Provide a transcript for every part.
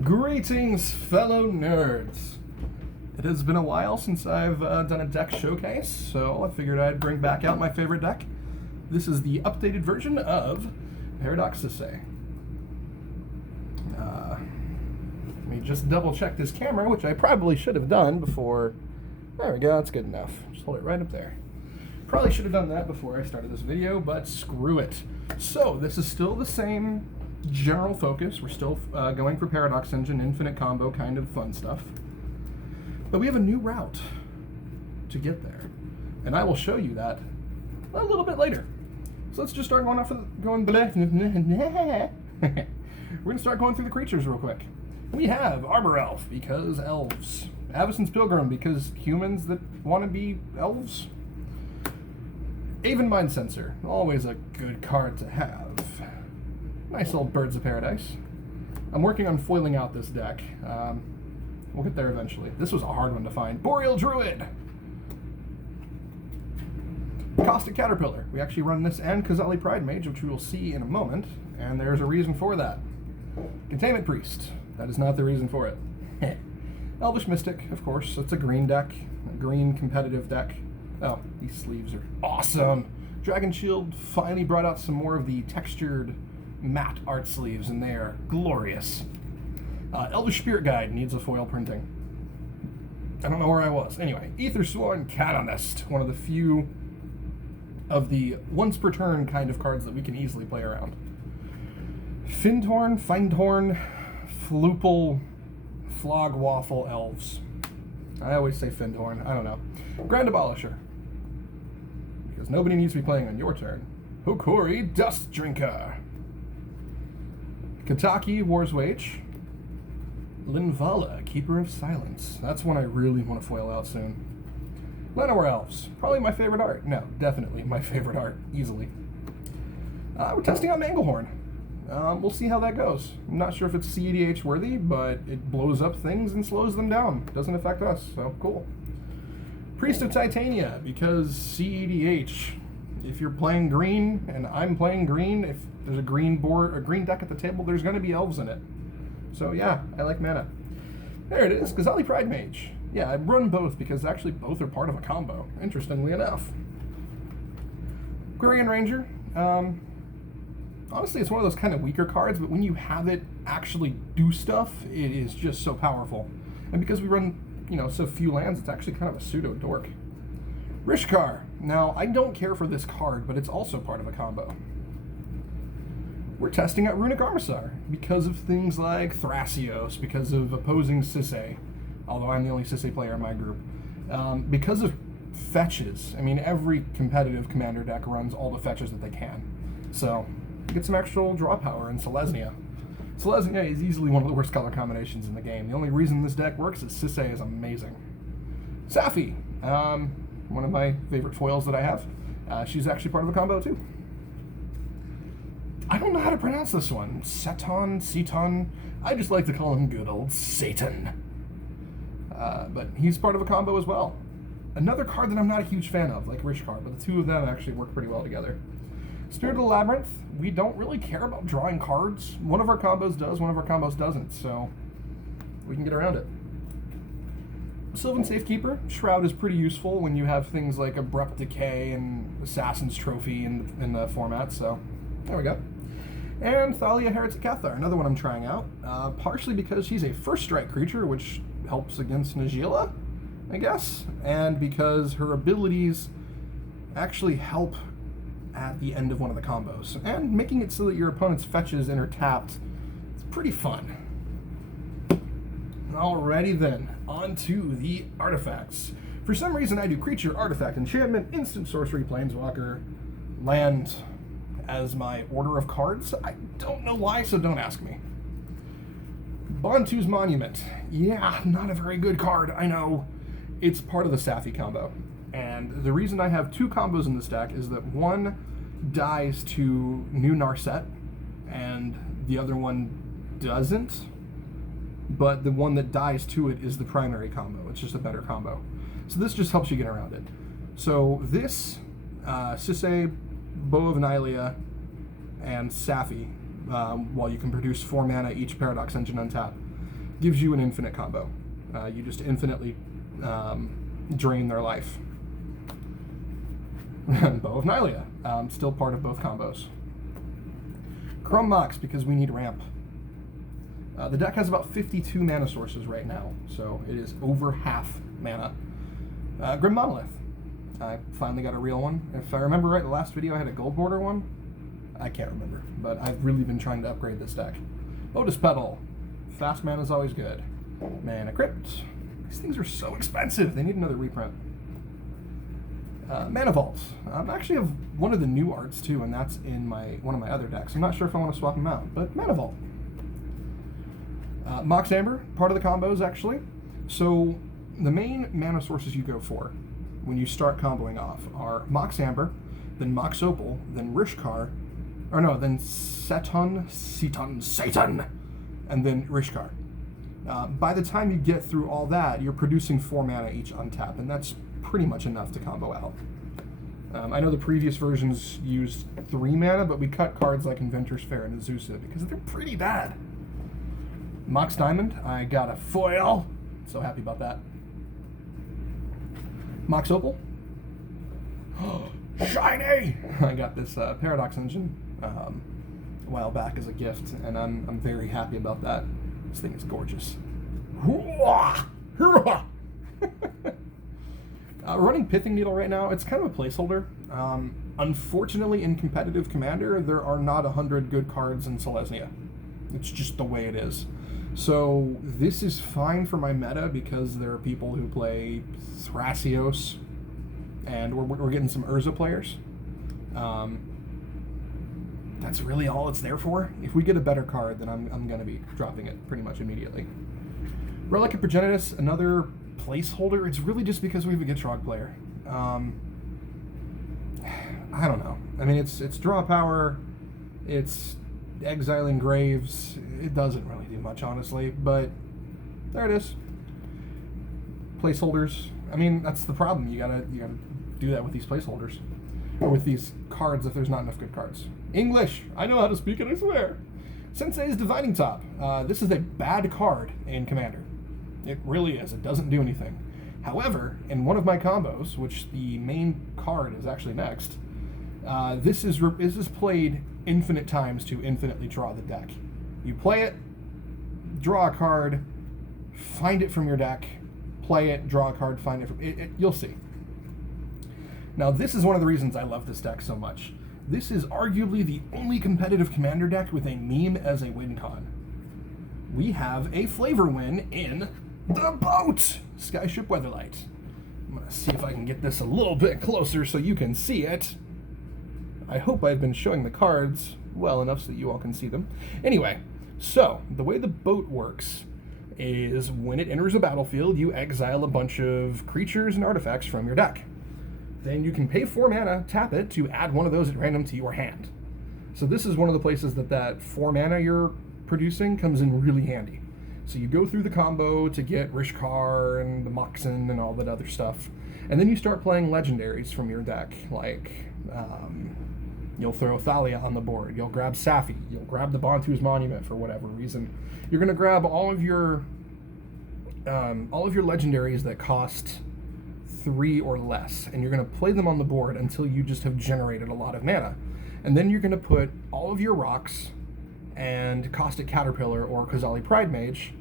Greetings, fellow nerds! It has been a while since I've done a deck showcase, so I figured I'd bring back out my favorite deck. This is the updated version of Paradox Sisay. Let me just double check this camera, which I probably should have done before. There we go, that's good enough. Just hold it right up there. Probably should have done that before I started this video, but screw it. So, this is still the same general focus. We're still going for Paradox Engine, infinite combo kind of fun stuff. But we have a new route to get there. And I will show you that a little bit later. So let's just start going off of going We're going to start going through the creatures real quick. We have Arbor Elf, because elves. Avacyn's Pilgrim, because humans that want to be elves. Aven Mind Sensor, always a good card to have. Nice little Birds of Paradise. I'm working on foiling out this deck. We'll get there eventually. This was a hard one to find. Boreal Druid! Caustic Caterpillar. We actually run this and Kazali Pride Mage, which we will see in a moment, and there's a reason for that. Containment Priest. That is not the reason for it. Elvish Mystic, of course. It's a green deck. A green competitive deck. Oh, these sleeves are awesome! Dragon Shield finally brought out some more of the textured matte art sleeves, and they are glorious. Elvish Spirit Guide needs a foil printing. I don't know where I was. Anyway, Aethersworn Canonist, one of the few of the once per turn kind of cards that we can easily play around. Findhorn, Floople, Flogwaffle Elves. I always say Findhorn, I don't know. Grand Abolisher, because nobody needs to be playing on your turn. Hokori Dust Drinker. Kataki War's Wage. Linvala, Keeper of Silence. That's one I really want to foil out soon. Llanowar Elves. Probably my favorite art. No, definitely my favorite art. Easily. We're testing out Manglehorn. We'll see how that goes. I'm not sure if it's CEDH worthy, but it blows up things and slows them down. Doesn't affect us, so cool. Priest of Titania, because CEDH. If you're playing green, and I'm playing green, if there's a green board, a green deck at the table, there's going to be elves in it. So yeah, I like mana. There it is, Kazali Pride Mage. Yeah, I run both because actually both are part of a combo, interestingly enough. Quirion Ranger. Honestly, it's one of those kind of weaker cards, but when you have it actually do stuff, it is just so powerful. And because we run, so few lands, it's actually kind of a pseudo-dork. Rishkar. Now, I don't care for this card, but it's also part of a combo. We're testing out Runic Armisar because of things like Thrasios, because of opposing Sisay, although I'm the only Sisay player in my group. Because of fetches. I mean, every competitive commander deck runs all the fetches that they can. So, get some actual draw power in Selesnya. Selesnya is easily one of the worst color combinations in the game. The only reason this deck works is Sisay is amazing. Safi. One of my favorite foils that I have. She's actually part of a combo too. I don't know how to pronounce this one. Seton. I just like to call him good old Satan. But he's part of a combo as well. Another card that I'm not a huge fan of, like Rishkar, but the two of them actually work pretty well together. Spirit of the Labyrinth, we don't really care about drawing cards. One of our combos does, one of our combos doesn't, so we can get around it. Sylvan Safekeeper, Shroud is pretty useful when you have things like Abrupt Decay and Assassin's Trophy in the format, so there we go. And Thalia Heretic Cathar, another one I'm trying out, partially because she's a first strike creature, which helps against Najila, I guess, and because her abilities actually help at the end of one of the combos, and making it so that your opponent's fetches enter tapped. It's pretty fun. Alrighty then, on to the artifacts. For some reason I do creature, artifact, enchantment, instant sorcery, planeswalker, land as my order of cards. I don't know why, so don't ask me. Bantu's Monument. Yeah, not a very good card, I know. It's part of the Safi combo. And the reason I have two combos in this deck is that one dies to new Narset, and the other one doesn't. But the one that dies to it is the primary combo. It's just a better combo. So this just helps you get around it. So this, Sisay, Bow of Nylea, and Safi, while you can produce 4 mana each Paradox Engine untap. gives you an infinite combo. You just infinitely drain their life. Bow of Nylea, still part of both combos. Chrome Mox, because we need ramp. The deck has about 52 mana sources right now, so it is over half mana. Grim Monolith. I finally got a real one. If I remember right, the last video I had a gold border one. I can't remember, but I've really been trying to upgrade this deck. Lotus Petal. Fast mana is always good. Mana Crypt. These things are so expensive. They need another reprint. Mana Vault. I actually have one of the new arts too, and that's in one of my other decks. I'm not sure if I want to swap them out, but Mana Vault. Mox Amber, part of the combos actually. So the main mana sources you go for when you start comboing off are Mox Amber, then Mox Opal, then Rishkar, then Satan, and then Rishkar. By the time you get through all that, you're producing 4 mana each untap, and that's pretty much enough to combo out. I know the previous versions used 3 mana, but we cut cards like Inventor's Fair and Azusa because they're pretty bad. Mox Diamond, I got a foil. So happy about that. Mox Opal. Shiny! I got this Paradox Engine a while back as a gift, and I'm very happy about that. This thing is gorgeous. Running Pithing Needle right now, it's kind of a placeholder. Unfortunately, in competitive Commander, there are not 100 good cards in Selesnya. It's just the way it is. So this is fine for my meta because there are people who play Thrasios, and we're getting some Urza players. That's really all it's there for. If we get a better card, then I'm going to be dropping it pretty much immediately. Relic of Progenitus, another placeholder. It's really just because we have a Gitrog player. I don't know. I mean, it's draw power, it's exiling graves. It doesn't really do much, honestly, but there it is. Placeholders. I mean, that's the problem. You gotta do that with these placeholders, or with these cards if there's not enough good cards. English. I know how to speak it, I swear. Sisay's Divining Top. This is a bad card in Commander. It really is. It doesn't do anything. However, in one of my combos, which the main card is actually next, this is played infinite times to infinitely draw the deck. You play it, draw a card, find it from your deck, play it, draw a card, find it from you'll see. Now, this is one of the reasons I love this deck so much. This is arguably the only competitive Commander deck with a meme as a win con. We have a flavor win in the boat! Skyship Weatherlight. I'm going to see if I can get this a little bit closer so you can see it. I hope I've been showing the cards well enough so that you all can see them. Anyway, so the way the boat works is when it enters a battlefield, you exile a bunch of creatures and artifacts from your deck. Then you can pay 4 mana, tap it, to add one of those at random to your hand. So this is one of the places that 4 mana you're producing comes in really handy. So you go through the combo to get Rishkar and the Moxen and all that other stuff. And then you start playing legendaries from your deck, like you'll throw Thalia on the board, you'll grab Safi, you'll grab the Bantu's Monument for whatever reason. You're going to grab all of your legendaries that cost 3 or less, and you're going to play them on the board until you just have generated a lot of mana. And then you're going to put all of your rocks and Caustic Caterpillar or Kozali Pride Mage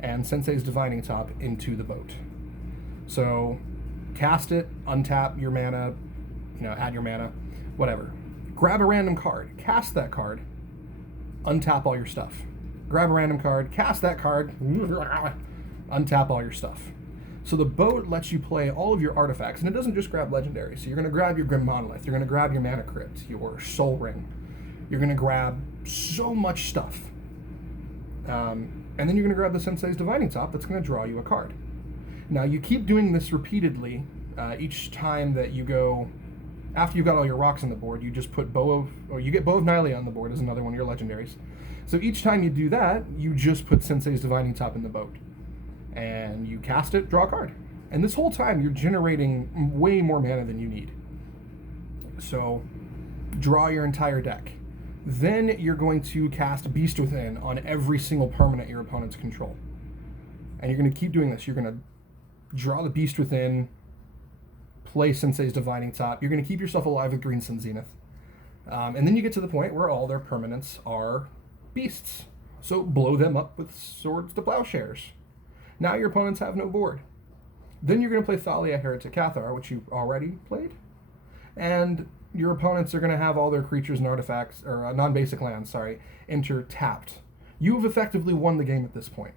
and Sisay's Divining Top into the boat. So cast it, untap your mana, add your mana, whatever. Grab a random card, cast that card, untap all your stuff. Grab a random card, cast that card, untap all your stuff. So the boat lets you play all of your artifacts, and it doesn't just grab legendaries. So you're going to grab your Grim Monolith, you're going to grab your Mana Crypt, your Soul Ring. You're going to grab so much stuff. And then you're going to grab the Sisay's Divining Top that's going to draw you a card. Now you keep doing this repeatedly. Each time that you go, after you've got all your rocks on the board, you just put you get Bow of Nylea on the board as another one of your legendaries. So each time you do that, you just put Sisay's Divining Top in the boat. And you cast it, draw a card. And this whole time, you're generating way more mana than you need. So, draw your entire deck. Then you're going to cast Beast Within on every single permanent your opponents control. And you're going to keep doing this. You're going to draw the Beast Within, play Sisay's Divining Top. You're going to keep yourself alive with Green Sun Zenith. And then you get to the point where all their permanents are beasts. So blow them up with Swords to Plowshares. Now your opponents have no board. Then you're going to play Thalia Heretic Cathar, which you already played. And your opponents are going to have all their creatures and artifacts, or non-basic lands, enter tapped. You have effectively won the game at this point.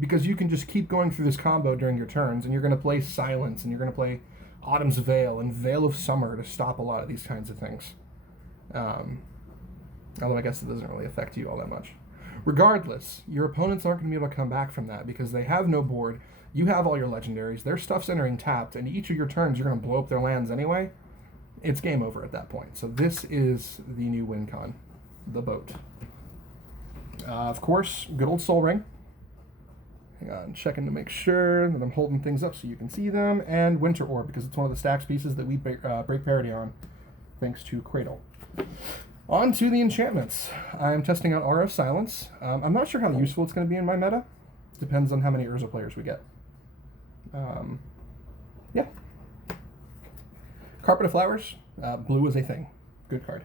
Because you can just keep going through this combo during your turns, and you're going to play Silence, and you're going to play Autumn's Veil and Veil of Summer to stop a lot of these kinds of things. Although I guess it doesn't really affect you all that much. Regardless, your opponents aren't going to be able to come back from that because they have no board. You have all your legendaries. Their stuff's entering tapped, and each of your turns you're going to blow up their lands anyway. It's game over at that point. So this is the new win con, the boat. Of course, good old Soul Ring. Hang on, checking to make sure that I'm holding things up so you can see them. And Winter Orb, because it's one of the stacks pieces that we break parity on, thanks to Cradle. On to the enchantments. I'm testing out Aura of Silence. I'm not sure how useful it's going to be in my meta. Depends on how many Urza players we get. Yeah. Carpet of Flowers. Blue is a thing. Good card.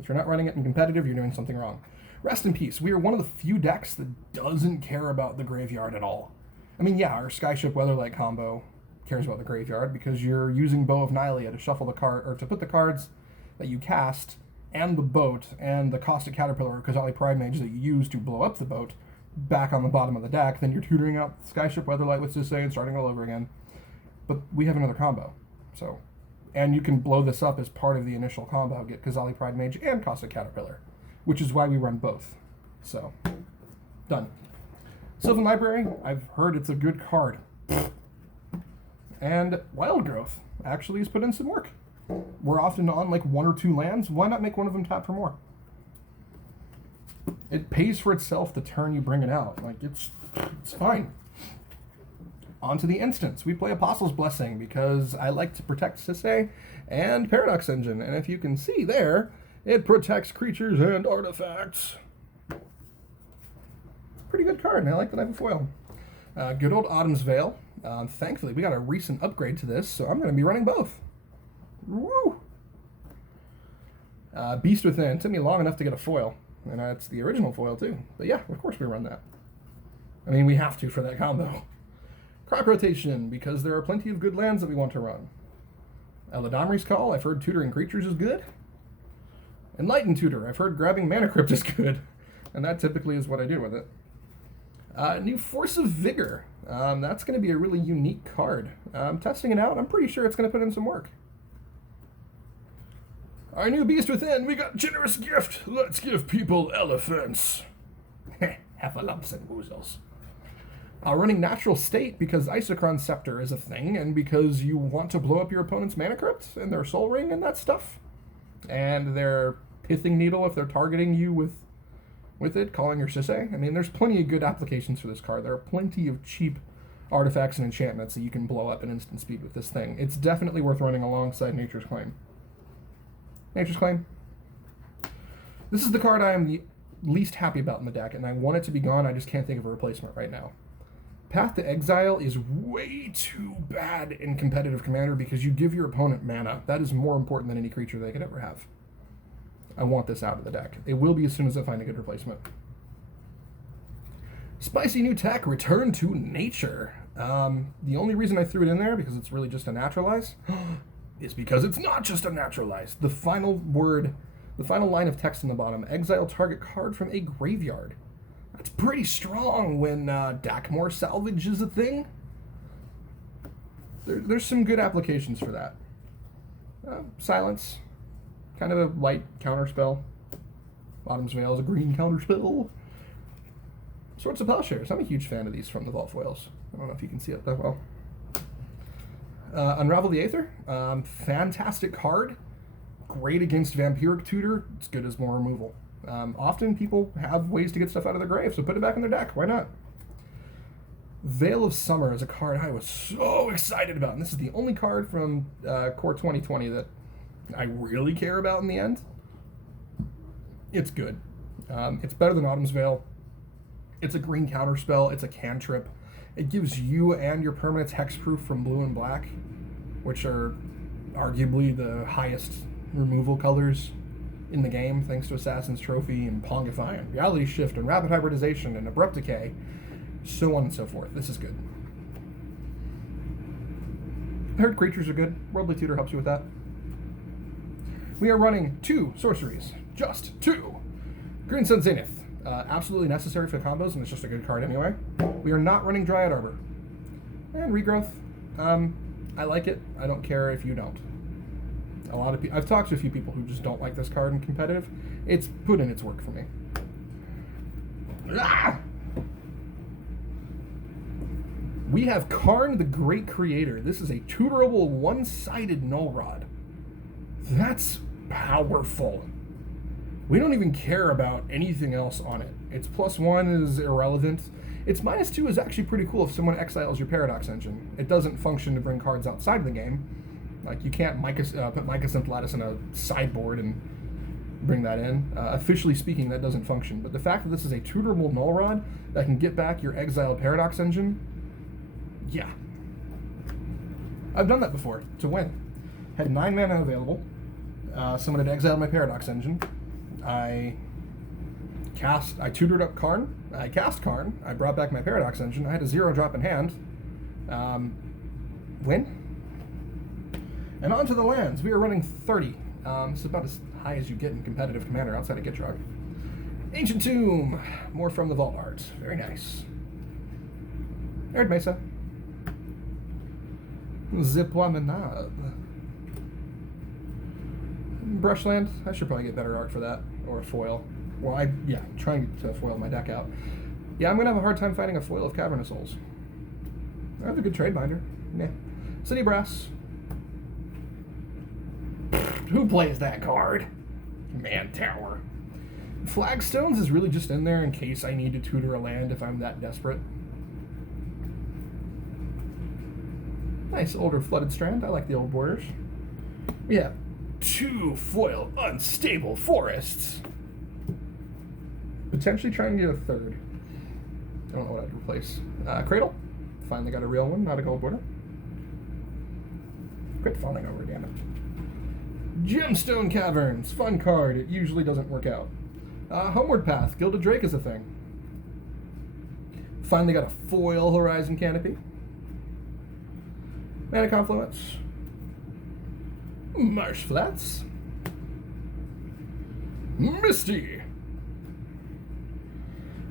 If you're not running it in competitive, you're doing something wrong. Rest in Peace. We are one of the few decks that doesn't care about the graveyard at all. I mean, yeah, our Skyship Weatherlight combo cares about the graveyard because you're using Bow of Nylea to shuffle the card, or to put the cards that you cast and the boat and the Caustic Caterpillar or Kozali Pride Mage that you use to blow up the boat back on the bottom of the deck. Then you're tutoring out Skyship Weatherlight with Sisay and starting all over again. But we have another combo. So, and you can blow this up as part of the initial combo, get Kozali Pride Mage and Caustic Caterpillar, which is why we run both. So, done. Sylvan Library, I've heard it's a good card. And Wild Growth actually has put in some work. We're often on like 1 or 2 lands. Why not make one of them tap for more? It pays for itself the turn you bring it out. Like, it's fine. On to the instants. We play Apostle's Blessing because I like to protect Sisay and Paradox Engine. And if you can see there, it protects creatures and artifacts. Pretty good card, and I like that I have a foil. Good old Autumn's Veil. Thankfully, we got a recent upgrade to this, so I'm going to be running both. Woo! Beast Within. It took me long enough to get a foil, and it's the original foil too. But yeah, of course we run that. I mean, we have to for that combo. Crop Rotation, because there are plenty of good lands that we want to run. Eladamri's Call. I've heard tutoring creatures is good. Enlightened Tutor. I've heard grabbing Mana Crypt is good, and that typically is what I do with it. New Force of Vigor. That's going to be a really unique card. I'm testing it out. I'm pretty sure it's going to put in some work. Our new Beast Within. We got Generous Gift. Let's give people elephants. Heffalumps and woozles. Running Natural State because Isochron Scepter is a thing, and because you want to blow up your opponent's Mana Crypt and their Soul Ring and that stuff. And their Pithing Needle if they're targeting you with it, calling your Sisay. I mean, there's plenty of good applications for this card. There are plenty of cheap artifacts and enchantments that you can blow up at instant speed with this thing. It's definitely worth running alongside Nature's Claim. Nature's Claim. This is the card I am the least happy about in the deck, and I want it to be gone. I just can't think of a replacement right now. Path to Exile is way too bad in competitive Commander because you give your opponent mana. That is more important than any creature they could ever have. I want this out of the deck. It will be as soon as I find a good replacement. Spicy New Tech, Return to Nature. The only reason I threw it in there, because it's really just a naturalize, is because it's not just a naturalize. The final word, the final line of text in the bottom, exile target card from a graveyard. That's pretty strong when Dakmor Salvage is a thing. There's some good applications for that. Silence. Kind of a light counterspell. Autumn's Veil is a green counterspell. Swords of Plowshares. I'm a huge fan of these from the Vault Foils. I don't know if you can see it that well. Unravel the Aether. Fantastic card. Great against Vampiric Tutor. It's good as more removal. Often people have ways to get stuff out of their grave, so put it back in their deck. Why not? Veil of Summer is a card I was so excited about. And this is the only card from Core 2020 that I really care about in the end. It's good. It's better than Autumn's Veil. It's a green counterspell. It's a cantrip. It gives you and your permanents hexproof from blue and black, which are arguably the highest removal colors in the game, thanks to Assassin's Trophy and Pongify and Reality Shift and Rapid Hybridization and Abrupt Decay, so on and so forth. This is good. I heard creatures are good. Worldly Tutor helps you with that. We are running 2 sorceries. Just 2. Green Sun Zenith. Absolutely necessary for the combos, and it's just a good card anyway. We are not running Dryad Arbor. And Regrowth. I like it. I don't care if you don't. A lot of people. I've talked to a few people who just don't like this card in competitive. It's put in its work for me. Ah! We have Karn the Great Creator. This is a tutorable one-sided null rod. That's powerful. We don't even care about anything else on it. Its +1 is irrelevant. Its -2 is actually pretty cool if someone exiles your Paradox Engine. It doesn't function to bring cards outside of the game. Like, you can't put Mycosynth Lattice in a sideboard and bring that in. Officially speaking, that doesn't function. But the fact that this is a tutorable null rod that can get back your exiled Paradox Engine, yeah. I've done that before to win. Had 9 mana available. Someone had exiled my Paradox Engine. I tutored up Karn. I cast Karn. I brought back my Paradox Engine. I had a 0-drop in hand. Win. And on to the lands. We are running 30. This is about as high as you get in competitive Commander outside of Gitrog. Ancient Tomb. More from the Vault Art. Very nice. Arid Mesa. Zipwamenab. Brushland. I should probably get better art for that. Or a foil. Well, trying to foil my deck out. Yeah, I'm going to have a hard time finding a foil of Cavernous Souls. I have a good trade binder. Yeah. City Brass. Who plays that card? Man Tower. Flagstones is really just in there in case I need to tutor a land if I'm that desperate. Nice older Flooded Strand. I like the old borders. We have 2 foil Unstable Forests. Potentially trying to get a 3rd. I don't know what I'd replace. Cradle. Finally got a real one, not a gold border. Quit falling over, damn it. Gemstone Caverns. Fun card. It usually doesn't work out. Homeward Path. Gilded Drake is a thing. Finally got a foil Horizon Canopy. Mana Confluence. Marsh Flats. Misty.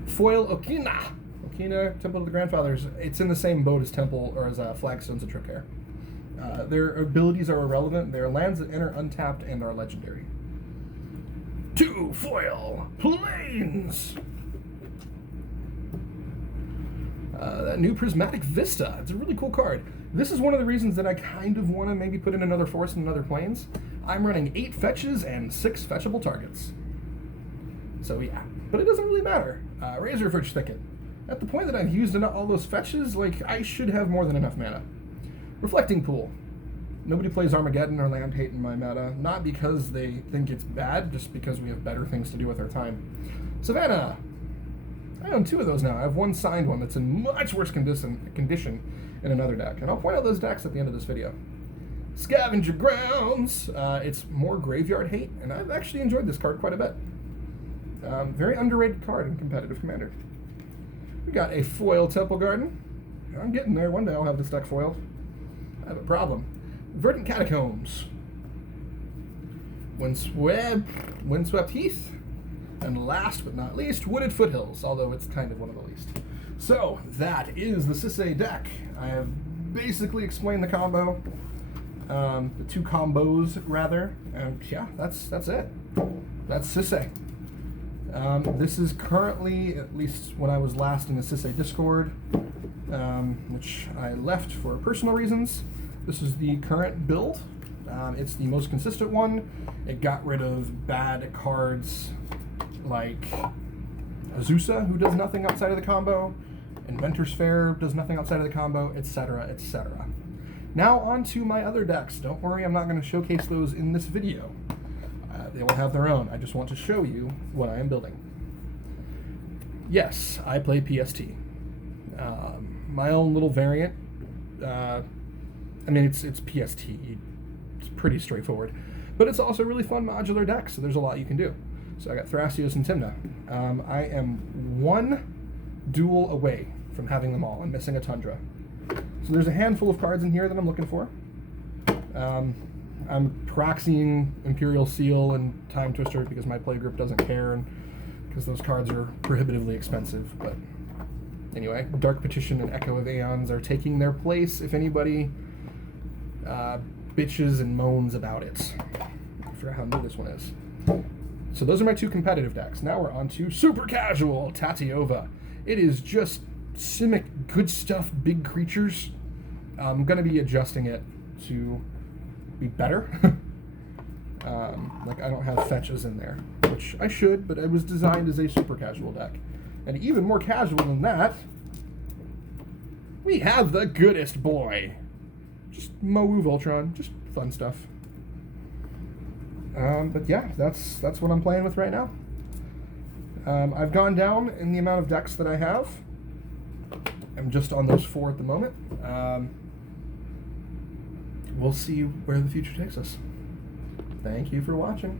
Foil Okina. Okina, Temple of the Grandfathers. It's in the same boat as Temple or as Flagstones of Tricare. Their abilities are irrelevant. They are lands that enter untapped and are legendary. 2 foil Plains. That new Prismatic Vista. It's a really cool card. This is one of the reasons that I kind of want to maybe put in another forest and another plains. I'm running 8 fetches and 6 fetchable targets. So yeah, but it doesn't really matter. Razorfish Thicket. At the point that I've used all those fetches, like, I should have more than enough mana. Reflecting Pool. Nobody plays Armageddon or Land Hate in my meta, not because they think it's bad, just because we have better things to do with our time. Savannah. I own 2 of those now. I have 1 signed one that's in much worse condition in another deck, and I'll point out those decks at the end of this video. Scavenger Grounds. It's more graveyard hate, and I've actually enjoyed this card quite a bit. Very underrated card in competitive Commander. We got a foil Temple Garden. I'm getting there. One day I'll have this deck foiled. I have a problem. Verdant Catacombs. Windswept Heath. And last but not least, Wooded Foothills, although it's kind of one of the least. So, that is the Sisay deck. I have basically explained the combo. The 2 combos, rather. And yeah, that's it. That's Sisay. This is currently, at least when I was last in the Sisay Discord, which I left for personal reasons, this is the current build. It's the most consistent one. It got rid of bad cards like Azusa, who does nothing outside of the combo, Inventor's Fair does nothing outside of the combo, etc., etc. Now on to my other decks. Don't worry, I'm not going to showcase those in this video. They will have their own. I just want to show you what I am building. Yes, I play PST. my own little variant. I mean, it's PST. It's pretty straightforward. But it's also a really fun modular deck, so there's a lot you can do. So I got Thrasios and Tymna. I am one duel away from having them all. I'm missing a Tundra. So there's a handful of cards in here that I'm looking for. I'm proxying Imperial Seal and Time Twister because my playgroup doesn't care, and because those cards are prohibitively expensive. But anyway, Dark Petition and Echo of Aeons are taking their place if anybody bitches and moans about it. I forgot how new this one is. So those are my two competitive decks. Now we're on to Super Casual Tatiova. It is just Simic good stuff, big creatures. I'm going to be adjusting it to be better. Like I don't have fetches in there, which I should, but it was designed as a super casual deck. And even more casual than that, we have the goodest boy. Just Mowu Voltron, just fun stuff. But yeah, that's what I'm playing with right now. I've gone down in the amount of decks that I have. I'm just on those 4 at the moment. We'll see where the future takes us. Thank you for watching.